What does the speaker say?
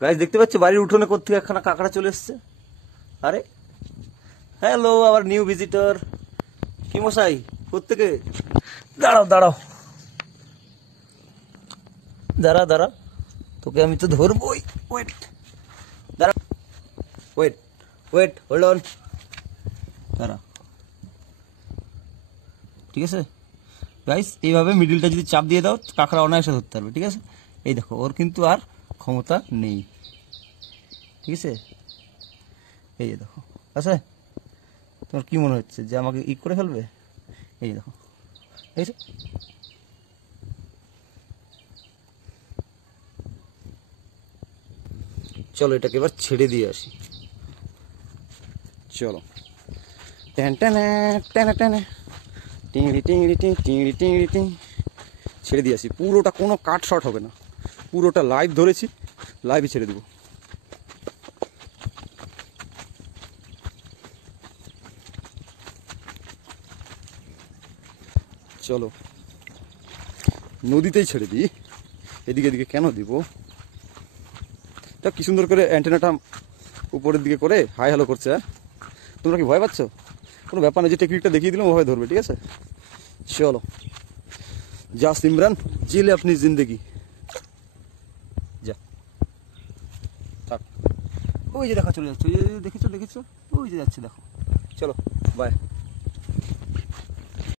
গাইস দেখতে পাচ্ছ বাড়ির উঠোনে কোত্থেকে একখানা কাঁকড়া চলে এসছে। আরে হ্যালো, আবার নিউ ভিজিটর। কি মশাই কোত্থেকে? দাঁড়াও দাঁড়াও দাঁড়া দাঁড়া, তোকে আমি তো ধরবই। ওয়েট, দাঁড়া, ওয়েট ওয়েট, হোল্ড অন, দাঁড়া। ঠিক আছে গাইস, এইভাবে মিডিলটা যদি চাপ দিয়ে দাও কাঁকড়া অনায়াসে ধরতে পারবে। ঠিক আছে, এই দেখো ওর কিন্তু আর ক্ষমতা নেই। ঠিক আছে, এই যে দেখো আছে। তোমার কি মনে হচ্ছে যে আমাকে ই করে ফেলবে? এই দেখো, ঠিক আছে। চলো এটাকে এবার ছেড়ে দিয়ে আসি। চলো, টেন টেনে টেনে টেনে, টিংড়ি টিংড়ি টিং, টিংড়ি টিংড়ি টিং, ছেড়ে দিয়ে আসি। পুরোটা কোনো কাট শট হবে না, পুরোটা লাইভ ধরেছি, লাইভে ছেড়ে দেবো। চলো নদীতেই ছেড়ে দিই, এদিকে এদিকে কেন দিব? তা কি সুন্দর করে অ্যান্টেনাটা উপরের দিকে করে হাই হ্যালো করছে। তোমরা কি ভয় পাচ্ছ? কোনো ব্যাপার না, যে টেকনিকটা দেখিয়ে দিলাম ওভাবে ধরবে। ঠিক আছে, চলো। যা সিমরান, জিলে আপনি জিন্দগি, যা থাক। ওই যে দেখা চলে যাচ্ছে, ওই যে দেখেছো দেখেছো, ওই যে যাচ্ছে দেখো। চলো বাই।